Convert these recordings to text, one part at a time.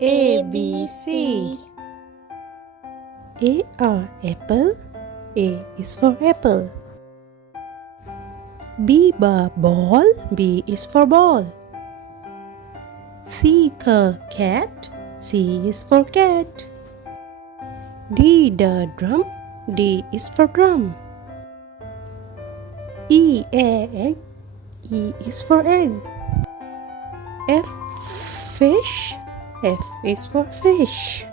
A, B, C. A, apple. A is for apple. B, ball. B is for ball. C, cat. C is for cat. D, drum. D is for drum. E, egg. E is for egg. F, fish. F is for fish.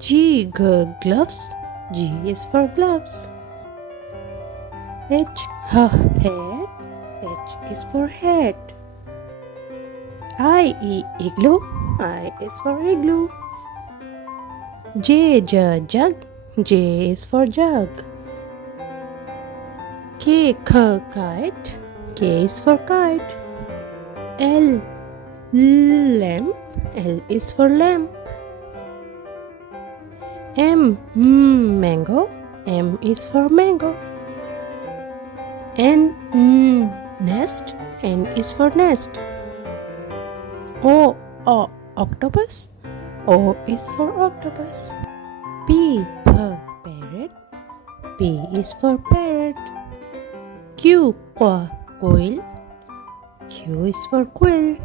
G, gloves. G is for gloves. H, hat. H is for hat. I, igloo. I is for igloo. J, jug. J is for jug. K, kite. K is for kite. L, lamp. L is for lamp. M, mango. M is for mango. N, nest. N is for nest. O, octopus. O is for octopus. P, parrot. P is for parrot. Q, quill. Q is for quill.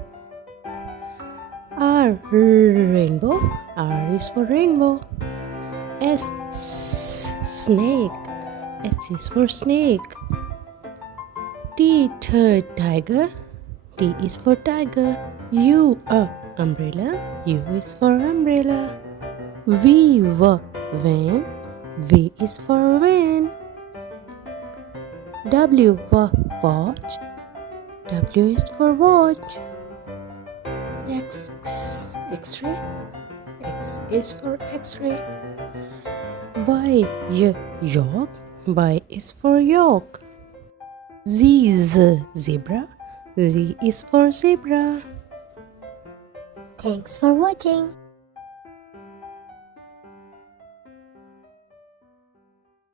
R, rainbow. R is for rainbow. S, snake. S is for snake. T, tiger. T is for tiger. U, umbrella. U is for umbrella. V, van. V is for van. W, watch. W is for watch. X, X-ray. X is for X-ray. Y, york. Y is for york. Z, zebra. Z is for zebra. Thanks for watching.